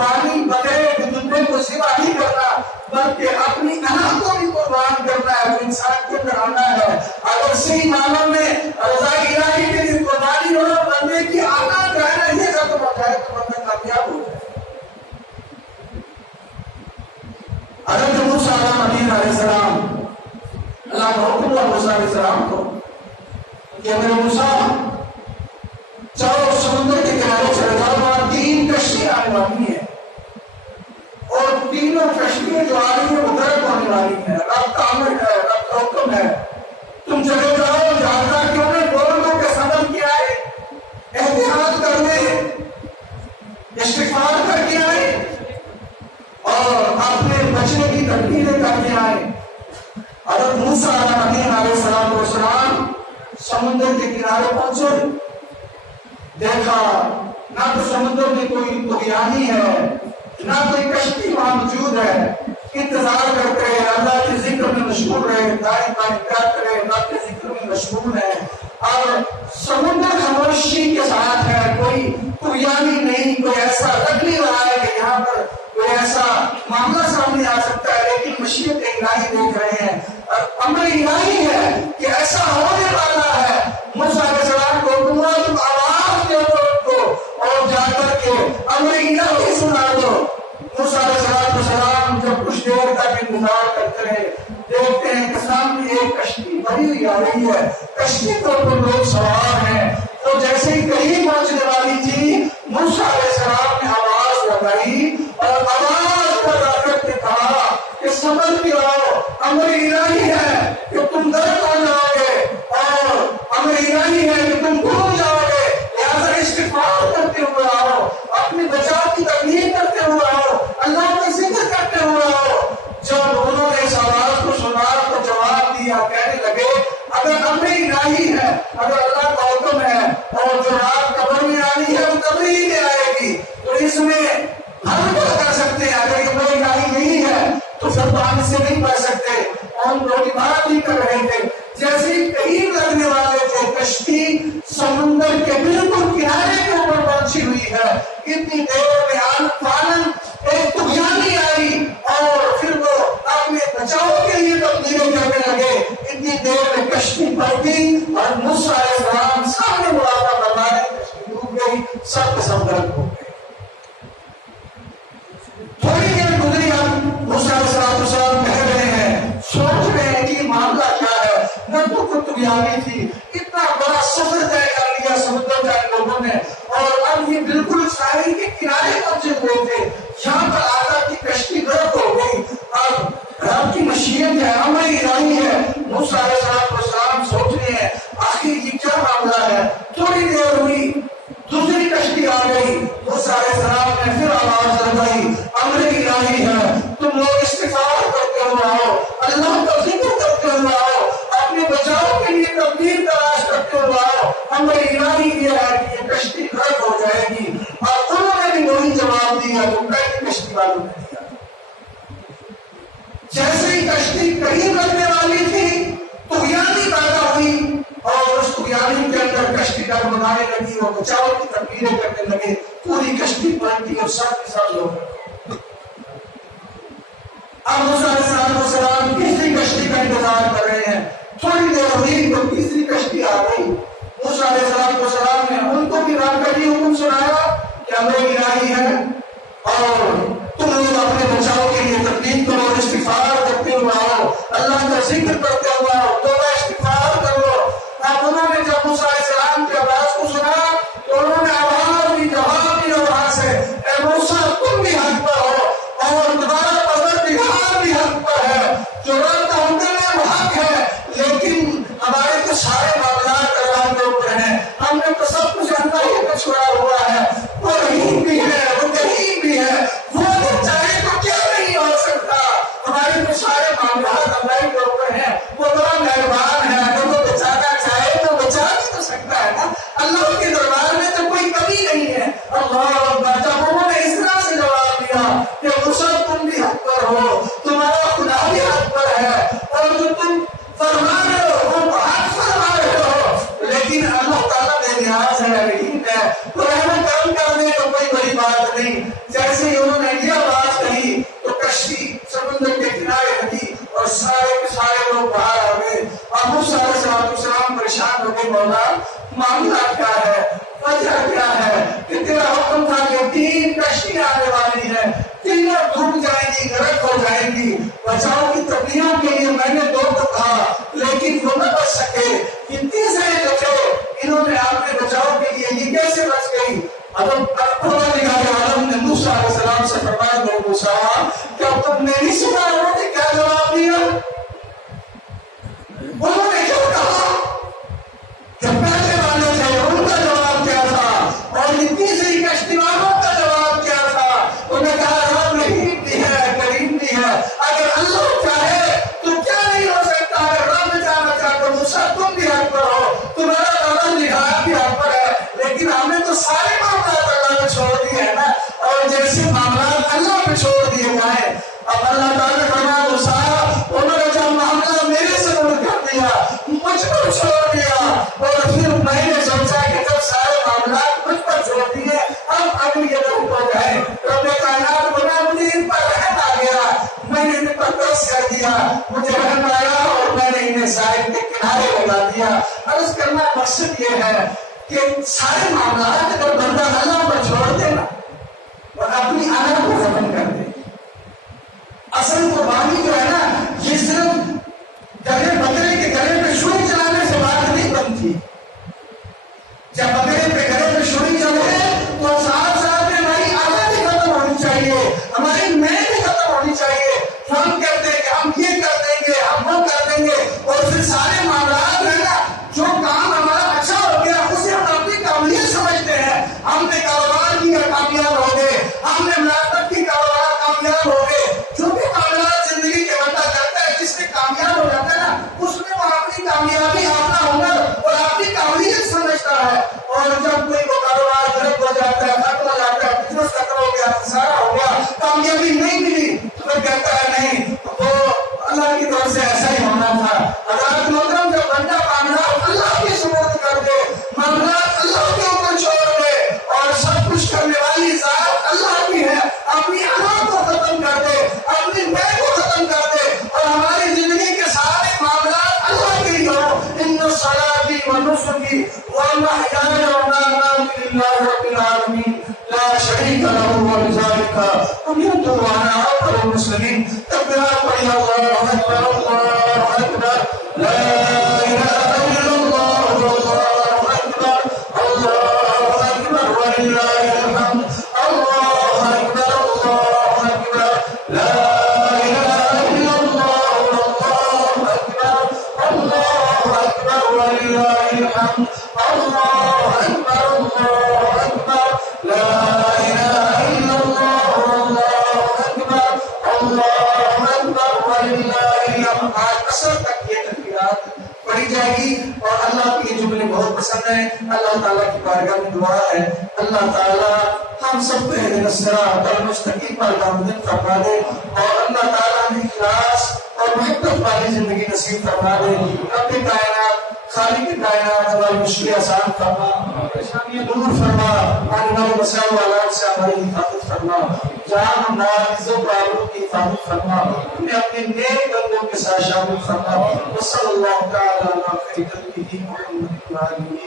قربانی بغیر دنیا کو ذبح نہیں کرنا بلکہ اپنی انا کو بھی قربان کرنا ہے، وہ انسان کے اندر آنا ہے۔ اگر صحیح معنوں میں رضا الہی کے لیے قربانی ہونا بندے کی آنا جو ہے نا یہ ختم ہو جائے تو بندہ کامیاب ہو جائے۔ حضرت موسیٰ علیہ السلام، اللہ کا حکم ہوا موسیٰ علیہ السلام کو کہ میرے موسیٰ چلو سمندر کے کنارے چلے جاؤ، وہاں 3 کشتیاں آنے والی ہیں اور تینوں کشتیاں جو آ رہی ہیں وہ غرق ہونے والی ہیں، رب کا امر ہے، رب کا حکم ہے، تم چلے جاؤ، جاننا کیوں نہیں، بولو کہ سبب کیا ہے، احتیاط کر لیں، استغفار کر کے آئے اور اپنے بچنے کی تدبیریں کر کے آئے۔ حضرت موسیٰ علیہ السلام سمندر کے کنارے پہنچے، دیکھا نہ تو سمندر میں کوئی طغیانی ہے نہ کوئی کشتی وہاں موجود ہے، انتظار کرتے رہے، اللہ کے ذکر میں مشغول رہے، دائیں بائیں کرتے رہے، اللہ کے ذکر میں مشغول ہے، اور سمندر خاموشی کے ساتھ ہے، کوئی طغیانی نہیں، کوئی ایسا لگ نہیں رہا ہے کہ یہاں پر کوئی ایسا معاملہ سامنے آ سکتا ہے، لیکن مشیت الہی دیکھ رہے ہیں اور امر الہی ہے کہ ایسا ہونے والا ہے۔ موسیٰ علیہ السلام کو تم آواز دے دو ان کو اور جا کر کے امر الہی سنا دو۔ موسیٰ علیہ السلام جب کچھ دیر تک انتظار کرتے رہے، دیکھتے ہیں کہ سامنے ایک کشتی بڑی ہوئی آ رہی ہے، کشتی پر لوگ سوار ہیں، تو جیسے ہی قریب پہنچنے والی تھی موسیٰ علیہ السلام نے آواز لگائی اور آواز لگا کر کے کہا کہ سمجھ کے آؤ، امر الہی ہے کہ تم غرق ہو جاؤ گے اور امر الہی ہے کہ تم ڈوب جاؤ گے، لہذا استغفار کرتے ہوئے آؤ، اپنے بچاؤ کی تبلیغ کرتے ہوئے آؤ، اللہ کا ذکر کرتے ہوئے آؤ۔ جب انہوں نے اس آواز کو سنا تو جواب دیا، کہنے لگے اگر امر الہی ہے، اگر اللہ کا حکم ہے اور جو رات قبر میں آنی ہے وہ قبر ہی میں آئے گی، تو اس میں ہم کیا کر سکتے ہیں؟ اگر یہ امر الہی نہیں ہے تو پھر پانی سے نہیں بچ سکتے۔ ہم لوگ بات نہیں کر رہے تھے، جیسے ہی قریب لگنے والے تھے کشتی سمندر کے بالکل کنارے کے اوپر پہنچی ہوئی ہے، اتنی دیر میں فوراً ایک طغیانی آئی اور پھر وہ اپنے بچاؤ کے لیے تبدیلی کرنے لگے، اتنی دیر میں کشتی پلٹ گئی اور موسیٰ علیہ السلام سامنے مراقبہ فرما رہے، کشتی ڈوب گئی، سب کے سب غرق ہو گئے۔ تھوڑی دیر گزری، ہم موسیٰ علیہ السلام کہہ رہے ہیں، سوچ رہے ہیں کہ معاملہ کیا ہے، نہ تو کوئی طغیانی تھی، اتنا بڑا سفر طے کر لیا سمندر جائے لوگوں نے، اور اب یہ بالکل ساحل کے کنارے پہنچے ہوئے تھے، یہاں پر آقا کی کشتی غرق ہو گئی۔ اب رب کی مشیت ہے، امر الہی ہے۔ موسیٰ علیہ السلام سوچ رہے ہیں آخر یہ کیا معاملہ ہے۔ تھوڑی دیر ہوئی، دوسری کشتی آ گئی، موسیٰ علیہ السلام نے پھر آواز لگائی، امر الہی ہے، تم لوگ استغفار کرتے ہوئے آؤ، اللہ کا ذکر کرتے ہوئے آؤ، اپنے بچاؤ کے لیے تدبیر تلاش کرتے ہوئے آؤ، امر الہی یہ ہے کہ یہ کشتی غرق ہو جائے گی۔ اور انہوں نے بھی وہی جواب دیا جو پہلی کشتی والوں نے دیا۔ جیسے ہی کشتی قریب لگنے والی تھی طغیانی پیدا ہوئی اور اس طغیانی کے اندر کشتی ڈگمگانے لگی، وہ بچاؤ کی تدبیریں کرنے لگے، پوری کشتی پلٹی اور سب کے ساتھ لوگ۔ اب موسیٰ علیہ السلام تیسری کشتی کا انتظار کر رہے ہیں، تھوڑی دیر ہوئی تو تیسری کشتی آ گئی۔ موسیٰ علیہ السلام نے ان کو بھی رب کا یہ حکم سنایا کہ امر الہی ہے اور تم لوگ اپنے بچاؤ کے لیے تدبیر کرو، استغفار کرتے ہوئے آؤ، اللہ کا ذکر کرتے ہوئے آؤ، توبہ استغفار کرو۔ اب انہوں نے جب موسیٰ علیہ السلام کی آواز کو سنا تو انہوں نے آواز بھی جواب دیا وہاں سے، اے موسیٰ تم بھی حق پر ہو اور تمہارا پروردگار بھی حق پر ہے، جو رب کا حکم ہے وہ حق ہے، لیکن ہمارے تو سارے معاملات اللہ کے اوپر ہیں، ہم نے تو سب کچھ اللہ ہی پہ چھوڑا ہوا ہے، وہ رحیم بھی ہے، وہ کریم بھی ہے، وہ اگر چاہے تو کیا نہیں ہو سکتا، ہمارے تو سارے معاملات اللہ کے اوپر ہیں، وہ بڑا مہربان ہے، اگر وہ بچانا چاہے تو بچا بھی تو سکتا ہے نا، اللہ کے دربار میں تو کوئی کمی نہیں ہے۔ اللہ اکبر، جب انہوں نے اس طرح سے جواب دیا کہ موسیٰ تم بھی حق پر ہو، تمہارا خدا بھی حق پر ہے، اور جو تم فرما رہے ہو وہ حق فرما رہے ہو، لیکن اللہ تعالیٰ بے نیاز ہے، رحیم ہے، وہ رحمت کرنے نہیں. جیسے ہی انہوں نے یہ آواز کہی تو کشتی سمندر کے کنارے رکھی اور سارے کے سارے لوگ باہر آ گئے. اور موسیٰ علیہ السلام پریشان ہو گئے، مولا معاملہ کیا ہے، وجہ کیا ہے کہ تیرا حکم تھا کہ 3 کشتی آنے والی ہے، تینوں ڈوب جائیں گی، غرق ہو جائیں گی. بچاؤ کی تدبیروں کے لیے میں نے 2 کو کہا لیکن وہ نہ بچ سکے. یہ تیسرے جو تھے انہوں نے آپ کے بچاؤ کے لیے یہ کیسے بچ گئی؟ عالم نے موسیٰ علیہ السلام سے فرمایا کہ موسیٰ کیا تم میری سنا رہو کہ کیا جواب دیا؟ انہوں نے کیوں کہا کہ پہلے والے تھے ان کا جواب کیا تھا اور یہ تیسری کشتی والوں کا جواب کیا تھا؟ انہوں نے کہا رب رحیم بھی ہے کریم بھی ہے، اگر اللہ چاہے تو کیا نہیں ہو سکتا. اگر رب جانا چاہتا موسیٰ تم بھی حق پر ہو، تمہارا دادا جہاد بھی حق پر ہے، لیکن ہمیں تو سارے معاملات اللہ پہ چھوڑ دیے ہیں نا. اور جیسے معاملات اللہ پہ چھوڑ دیے جائیں، اب اللہ تعالیٰ نے فرمایا موسیٰ انہوں نے جب معاملہ میرے سے مل کر دیا، مجھ پر چھوڑ دیا، اور پھر میں نے سوچا کہ جب سارے معاملات مجھ پر چھوڑ دیے اب یہ لوگ ہو گئے. رب کائنات بنا مجھے ان پر رحم آ گیا، میں نے ان پر ترس کر دیا، مجھے رحم آیا اور میں نے انہیں ساحل کے کنارے لگا دیا. عرض کرنا مقصد یہ ہے کہ سارے معاملات اگر بندہ اللہ پر چھوڑ دے نا اور اپنی آنا کو ختم کر دے، اصل قربانی جو ہے نا یہ صرف گلے بکرے کے گلے پہ چھری چلانے سے بات نہیں بنتی. جب بکرے پہ گلے پہ چھری چلے تو ساتھ ساتھ میں ہماری آنا بھی ختم ہونی چاہیے، ہماری میں بھی ختم ہونی چاہیے. ہم کہتے ہیں کہ ہم یہ کر دیں گے، ہم وہ کر دیں گے، اور پھر سارے معاملات ہے نا جو کام ہمارا اچھا ہو گیا اسے ہم اپنی قابلیت سمجھتے ہیں. ہم نے کاروبار کیا کامیاب ہو گئے، ہم نے ملازمت کی کاروبار کامیاب ہو گئے. جو بھی معاملات زندگی کے بندہ کرتا ہے جس سے کامیاب ہو جاتا ہے نا اس میں وہ اپنی کامیابی اپنا ہنر اور اپنی قابلیت سمجھتا ہے. اور جب کوئی وہ کاروبار غلط ہو جاتا ہے، ختم ہو جاتا ہے، بزنس ختم ہو گیا، خسارہ ہو گیا، کامیابی نہیں ملی تو پھر کہتا ہے نہیں وہ اللہ کی طرف سے ایسا ہی ہونا تھا. حضرات محترم جب بندہ معاملات اللہ کے سپرد کر دے، معاملات اللہ کے اوپر چھوڑ دے اور سب کچھ کرنے والی ذات اللہ کی ہے، اپنی آنا کو ختم کر دے، اپنی میں کو ختم کر دے اور ہماری زندگی کے سارے معاملات اللہ کے لیے ہو. ان صلاتی و نسکی و محیای و مماتی للہ رب العالمین لا شریک لہ وبذلک امرت وانا اول المسلمین. تکبیرات پڑھی اللہ اکبر اللہ اکبر لا الہ الا اللہ اللہ اکبر اللہ اکبر وللہ الحمد اللہ اکبر اللہ اکبر لا الہ الا اللہ اللہ اکبر اللہ اکبر وللہ الحمد اللہ اکبر اللہ اکبر لا الہ الا اللہ اللہ اکبر اللہ اکبر وللہ الحمد. آج اثر تک یہ تکبیرات پڑھی جائے گی اور اللہ کے جملے بہت پسند ہیں. اللہ تعالیٰ کی بارگاہ میں دعا ہے اللہ تعالیٰ ہم سب کو اہدنا الصراط المستقیم پر گامزن فرما دے اور اللہ تعالیٰ ہمیں اخلاص اور محبت والی زندگی نصیب فرما دے. رب کائنات خالق کائنات ہماری مشکلیں آسان فرما، پریشانیاں دور فرما، آنے والے مسائل والات سے ہماری حفاظت فرما، جان و مال عزت و آبرو کی حفاظت فرما، ہمیں اپنے نیک بندوں کے ساتھ شامل فرما. وصلی اللہ تعالی علی خیر خلقہ محمد